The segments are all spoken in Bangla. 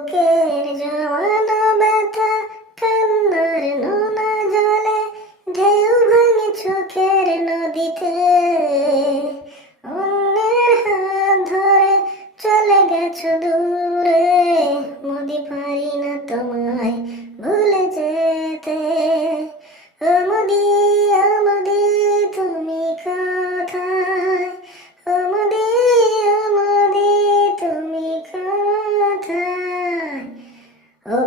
বুকের জমানো ব্যথা কান্নার নোনা জলে, ঢেউ ভাঙে চোখের নদীতে। অন্যের হাত ধরে চলে গেছো দূরে, মোদি পারি না তোমায়।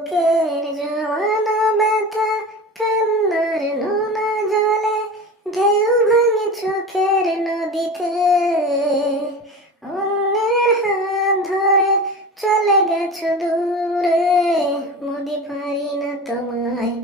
বুকের জমানো ব্যথা, কান্নার নোনা জলে, ঢেউ ভাঙে চোখের নদীতে। অন্যের হাত ধরে চলে গেছো দূরে, মোদি পারি না তোমায়।